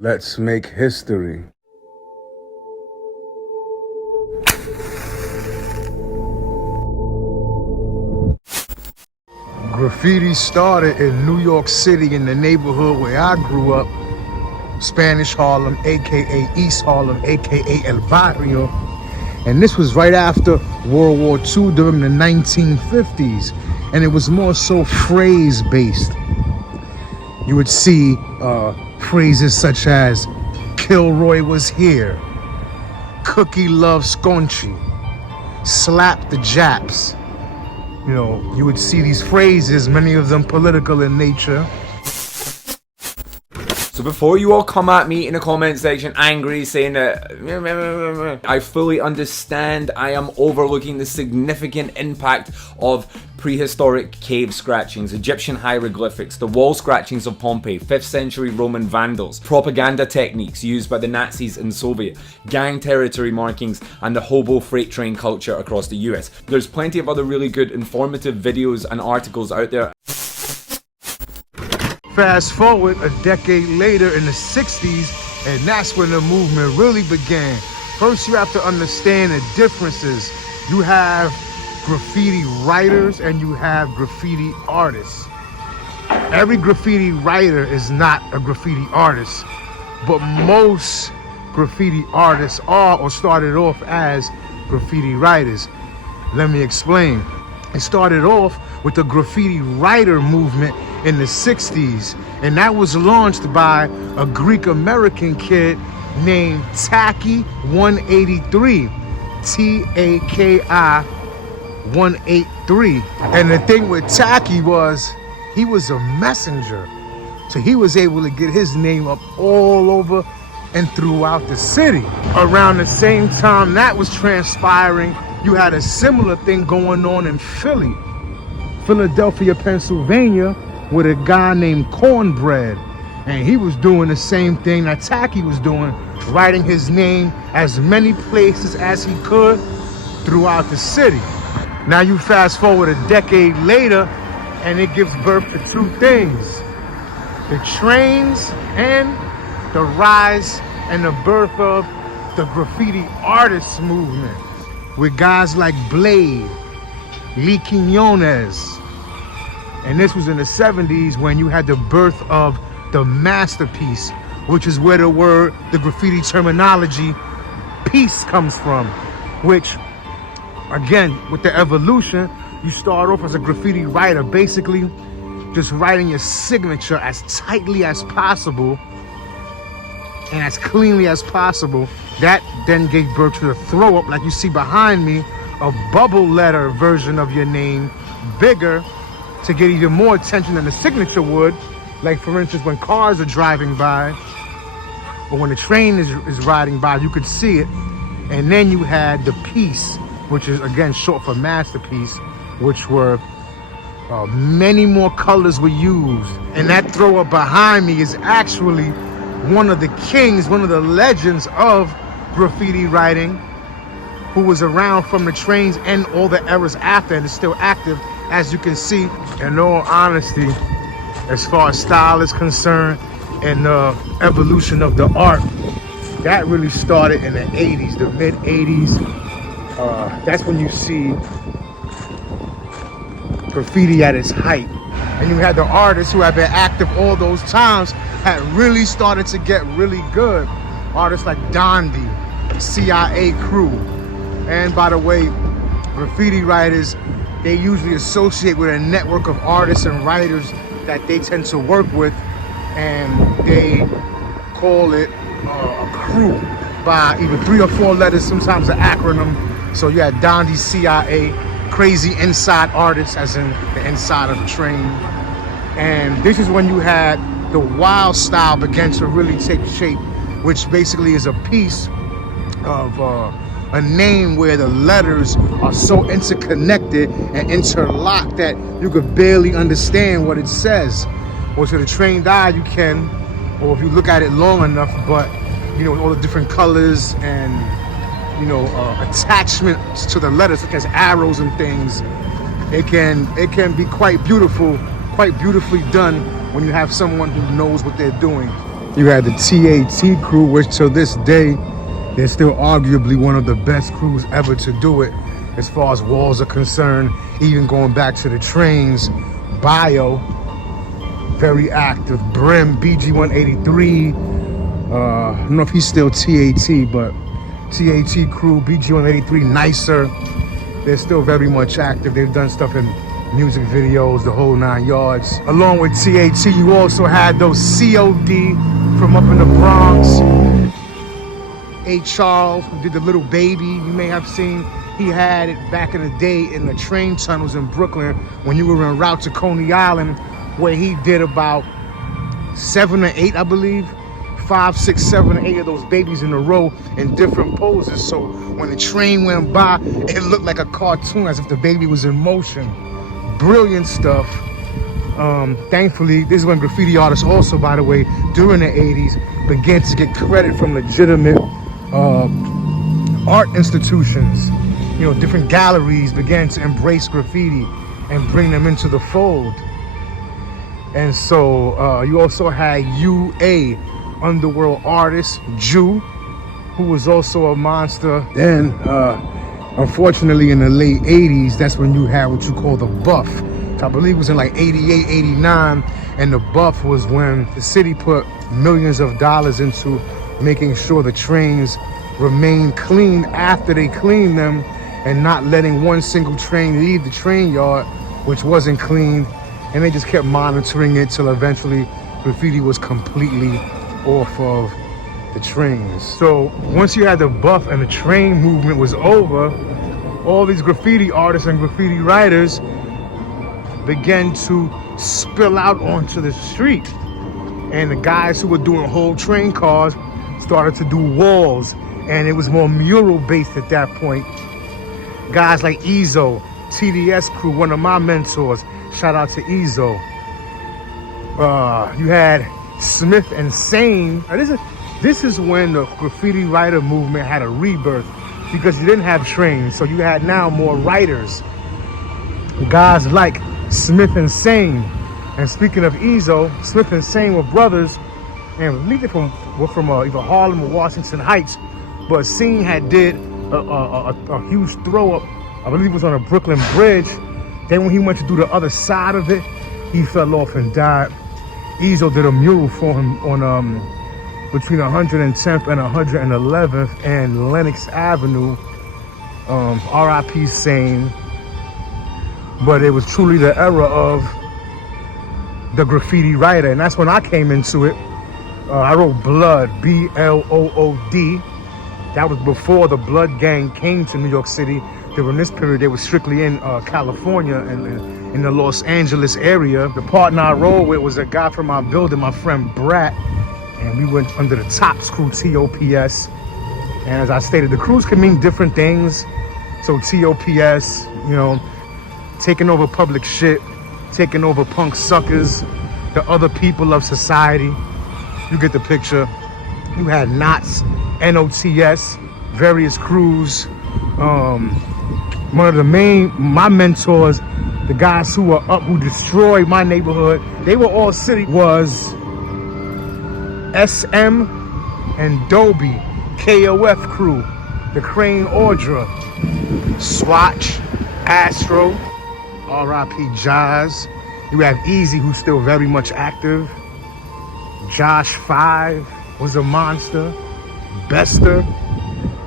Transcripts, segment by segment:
Let's make history. Graffiti started in New York City in the neighborhood where I grew up, Spanish Harlem, aka East Harlem, aka El Barrio. And this was right after World War II during the 1950s. And it was more so phrase-based. You would see phrases such as, Kilroy was here, Cookie loves Sconchi, slap the Japs. You know, you would see these phrases, many of them political in nature. So before you all come at me in the comment section angry saying that I fully understand, I am overlooking the significant impact of prehistoric cave scratchings, Egyptian hieroglyphics, the wall scratchings of Pompeii, 5th century Roman vandals, propaganda techniques used by the Nazis and Soviet, gang territory markings, and the hobo freight train culture across the US. There's plenty of other really good informative videos and articles out there. Fast forward a decade later in the 60s, and that's when the movement really began. First, you have to understand the differences. You have graffiti writers and you have graffiti artists. Every graffiti writer is not a graffiti artist, but most graffiti artists are or started off as graffiti writers. Let me explain. It started off with the graffiti writer movement in the 60s, and that was launched by a Greek-American kid named Taki 183, T-A-K-I 183. And the thing with Taki was, he was a messenger, so he was able to get his name up all over and throughout the city. Around the same time that was transpiring, you had a similar thing going on in Philadelphia, Pennsylvania, with a guy named Cornbread, and he was doing the same thing that Taki was doing, writing his name as many places as he could throughout the city. Now you fast forward a decade later, and it gives birth to two things: the trains and the rise and the birth of the graffiti artists movement, with guys like Blade, Lee Quinones. And this was in the 70s when you had the birth of the masterpiece, which is where the graffiti terminology piece comes from, which, again, with the evolution, you start off as a graffiti writer, basically just writing your signature as tightly as possible and as cleanly as possible. That then gave birth to the throw up, like you see behind me, a bubble letter version of your name, bigger, to get even more attention than the signature would. Like, for instance, when cars are driving by or when the train is riding by, you could see it. And then you had the piece, which is again short for masterpiece, which were many more colors were used. And that throw up behind me is actually one of the kings, one of the legends of graffiti writing, who was around from the trains and all the eras after, and is still active, as you can see. In all honesty, as far as style is concerned and the evolution of the art, that really started in the 80s, the mid 80s. That's when you see graffiti at its height. And you had the artists who had been active all those times had really started to get really good. Artists like Dondi, CIA Crew. And by the way, graffiti writers, they usually associate with a network of artists and writers that they tend to work with, and they call it a crew by either 3 or 4 letters, sometimes an acronym. So you had Dondi, CIA, crazy inside artists, as in the inside of the train. And this is when you had the wild style begin to really take shape, which basically is a piece of a name where the letters are so interconnected and interlocked that you could barely understand what it says. Or to the trained eye you can, or if you look at it long enough, but you know, all the different colors and, you know, attachments to the letters, such as arrows and things, it can be quite beautiful, quite beautifully done when you have someone who knows what they're doing. You had the TAT crew, which to this day, they're still arguably one of the best crews ever to do it as far as walls are concerned. Even going back to the trains, Bio, very active. Brim, BG-183, I don't know if he's still TAT, but TAT crew, BG-183, Nicer, they're still very much active. They've done stuff in music videos, the whole 9 yards. Along with TAT, you also had those COD from up in the Bronx. A. Charles, who did the Little Baby, you may have seen. He had it back in the day in the train tunnels in Brooklyn when you were en route to Coney Island, where he did about 7 or 8, I believe. 5, 6, 7, or 8 of those babies in a row in different poses. So when the train went by, it looked like a cartoon, as if the baby was in motion. Brilliant stuff. Thankfully, this is when graffiti artists also, by the way, during the 80s, began to get credit from legitimate art institutions. You know, different galleries began to embrace graffiti and bring them into the fold. And so you also had UA, underworld artist, Jew, who was also a monster. Then, unfortunately, in the late 80s, that's when you had what you call the Buff. So I believe it was in like 88, 89. And the Buff was when the city put millions of dollars into making sure the trains remain clean after they clean them, and not letting one single train leave the train yard which wasn't clean. And they just kept monitoring it till eventually graffiti was completely off of the trains. So once you had the Buff and the train movement was over, all these graffiti artists and graffiti writers began to spill out onto the street. And the guys who were doing whole train cars started to do walls, and it was more mural based at that point. Guys like Ezo, TDS crew, one of my mentors, shout out to Ezo. You had Smith and Sane. This is when the graffiti writer movement had a rebirth, because you didn't have trains, so you had now more writers. Guys like Smith and Sane. And speaking of Ezo, Smith and Sane were brothers, and I believe they were from either Harlem or Washington Heights. But Sane had did a huge throw up, I believe it was on a Brooklyn Bridge. Then when he went to do the other side of it, he fell off and died. Ezo did a mural for him on between 110th and 111th and Lenox Avenue. R.I.P. Sane. But it was truly the era of the graffiti writer, and that's when I came into it. I wrote Blood, B-L-O-O-D. That was before the Blood Gang came to New York City. During this period, they were strictly in California and in the Los Angeles area. The partner I rolled with was a guy from my building, my friend Brat, and we went under the TOPS crew, TOPS. And as I stated, the crews can mean different things. So TOPS, you know, taking over public shit, taking over punk suckers, the other people of society. You get the picture. You had NOTS, NOTS, various crews. One of my mentors, the guys who were up, who destroyed my neighborhood, they were all city, was SM and Dobie, KOF crew, the Crane Ordra, Swatch, Astro, R.I.P. Jazz. You have Easy, who's still very much active. Josh 5 was a monster. Bester.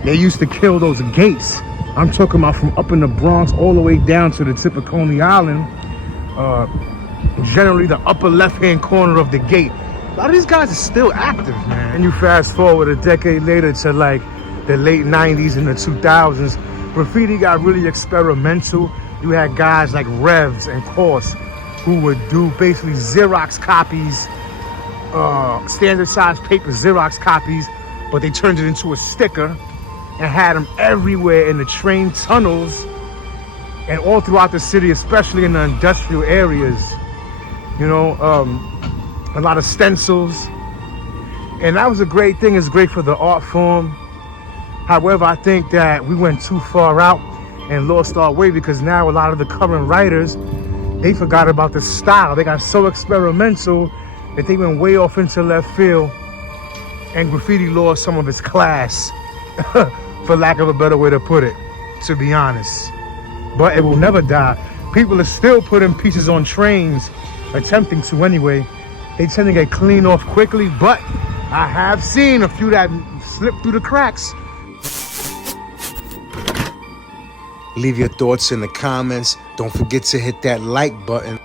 They used to kill those gates. I'm talking about from up in the Bronx all the way down to the tip of Coney Island. Generally the upper left-hand corner of the gate. A lot of these guys are still active, man. And you fast forward a decade later to like the late 90s and the 2000s. Graffiti got really experimental. You had guys like Revs and Course who would do basically Xerox copies, standard size paper Xerox copies, but they turned it into a sticker and had them everywhere in the train tunnels and all throughout the city, especially in the industrial areas. You know, a lot of stencils. And that was a great thing. It's great for the art form. However, I think that we went too far out and lost our way, because now a lot of the current writers, they forgot about the style. They got so experimental that they went way off into left field and graffiti lost some of its class, for lack of a better way to put it, to be honest. But it will never die. People are still putting pieces on trains, attempting to anyway. They tend to get cleaned off quickly, but I have seen a few that slip through the cracks. Leave your thoughts in the comments. Don't forget to hit that like button.